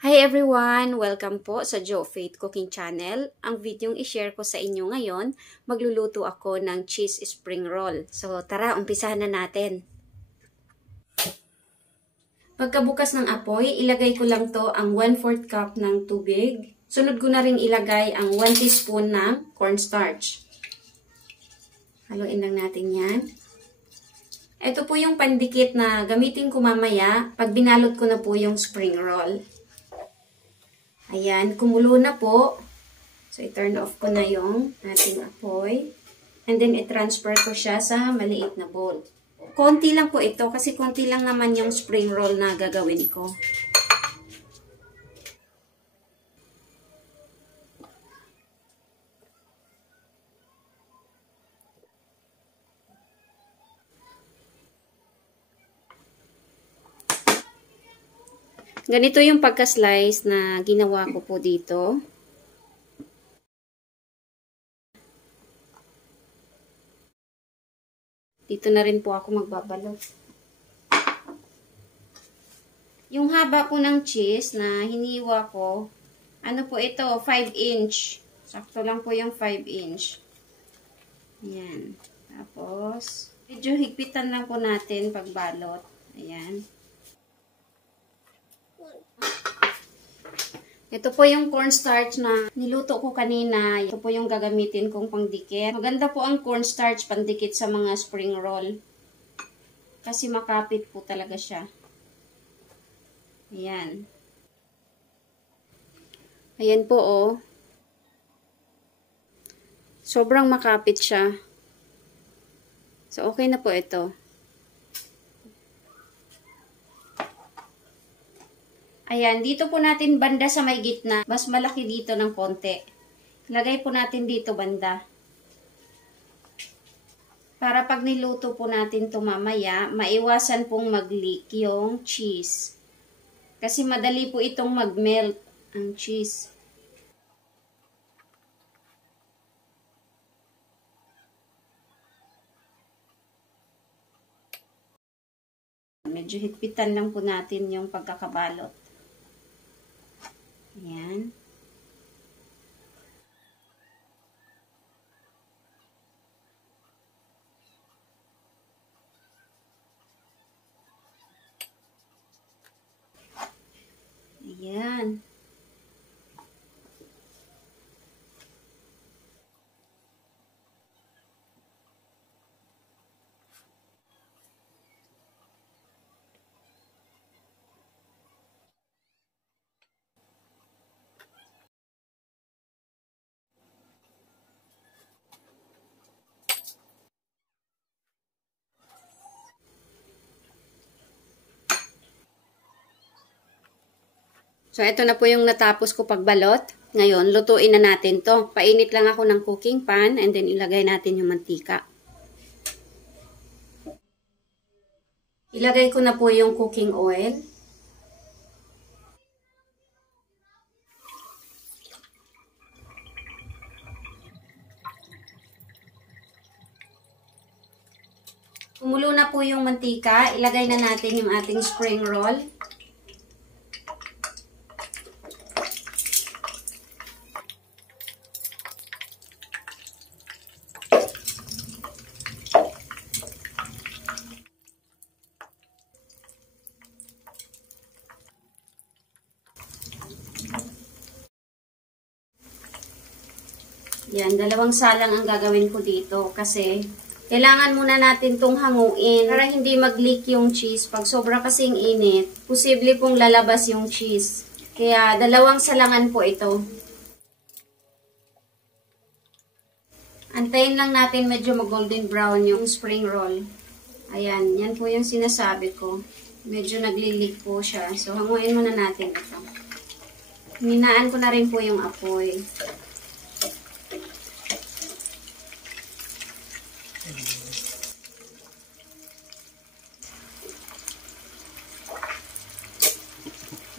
Hi everyone! Welcome po sa Jo Faith Cooking Channel. Ang videong i-share ko sa inyo ngayon, magluluto ako ng cheese spring roll. So tara, umpisahan na natin. Pagkabukas ng apoy, ilagay ko lang to ang 1/4 cup ng tubig. Sunod ko na rin ilagay ang 1 teaspoon ng cornstarch. Haluin lang natin yan. Ito po yung pandikit na gamitin ko mamaya pag binalot ko na po yung spring roll. Ayan, kumulo na po. So, i-turn off ko na yung ating apoy. And then, i-transfer ko siya sa maliit na bowl. Konti lang po ito kasi konti lang naman yung spring roll na gagawin ko. Ganito yung pagka-slice na ginawa ko po dito. Dito na rin po ako magbabalot. Yung haba po ng cheese na hiniwa ko, ano po ito, 5 inch. Sakto lang po yung 5 inch. Ayan. Tapos, medyo higpitan lang po natin pagbalot. Ayan. Ito po yung cornstarch na niluto ko kanina. Ito po yung gagamitin kong pangdikit. Maganda po ang cornstarch pandikit sa mga spring roll. Kasi makapit po talaga siya. Ayan. Ayan po oh. Sobrang makapit siya. So okay na po ito. Ayan, dito po natin banda sa may gitna. Mas malaki dito ng konti. Lagay po natin dito banda. Para pag niluto po natin ito mamaya, maiwasan pong mag-leak yung cheese. Kasi madali po itong mag-melt ang cheese. Medyo higpitan lang po natin yung pagkakabalot. Ayan. Ayan. So, ito na po yung natapos ko pagbalot. Ngayon, lutuin na natin to. Painit lang ako ng cooking pan and then ilagay natin yung mantika. Ilagay ko na po yung cooking oil. Kumulo na po yung mantika. Ilagay na natin yung ating spring roll. Yan, 2 salang ang gagawin ko dito kasi kailangan muna natin itong hanguin para hindi mag-leak yung cheese. Pag sobra kasing init, posible pong lalabas yung cheese. Kaya 2 salangan po ito. Antayin lang natin medyo mag-golden brown yung spring roll. Ayan, yan po yung sinasabi ko. Medyo nagli-leak po siya. So, hanguin muna natin ito. Hinaan ko na rin po yung apoy.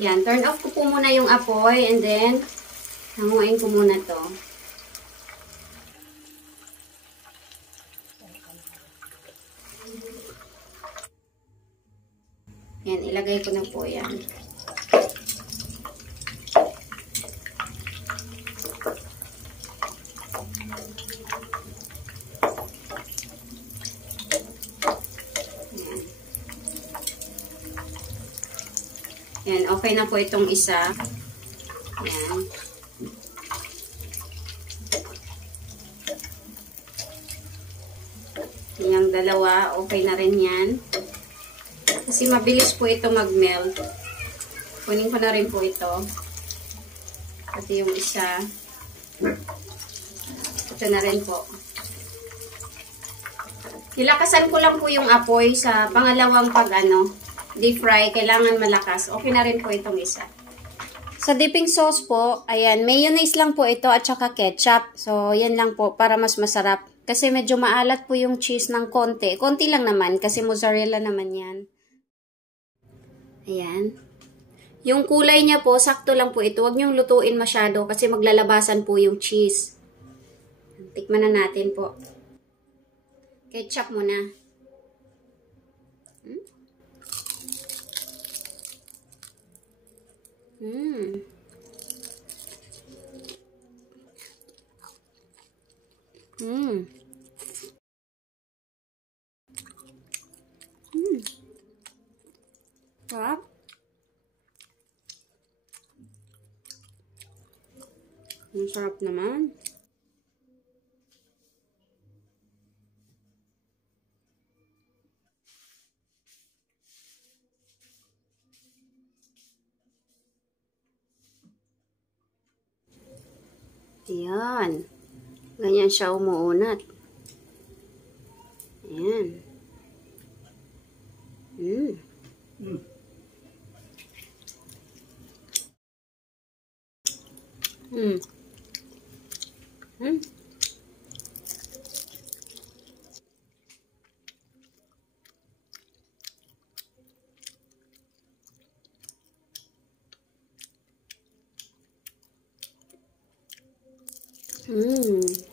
Yan, turn off ko po muna yung apoy and then hanguin ko muna to. Yan, ilagay ko na po yan. Okay na po itong isa. Ayan. Yung dalawa, okay na rin yan. Kasi mabilis po ito mag-melt. Kunin ko na rin po ito. Pati yung isa. Ito na rin po. Nilakasan ko lang po yung apoy sa pangalawang deep fry. Kailangan malakas. Okay na rin po itong isa. Sa dipping sauce po, ayan, mayonnaise lang po ito at saka ketchup. So, yan lang po para mas masarap. Kasi medyo maalat po yung cheese ng konti. Konti lang naman kasi mozzarella naman yan. Ayan. Yung kulay niya po, sakto lang po ito. Huwag niyong lutuin masyado kasi maglalabasan po yung cheese. Tikman na natin po. Ketchup muna. Sarap. Ang sarap naman. Ayan. Ganyan siya umuunat. Ayan. Mmm.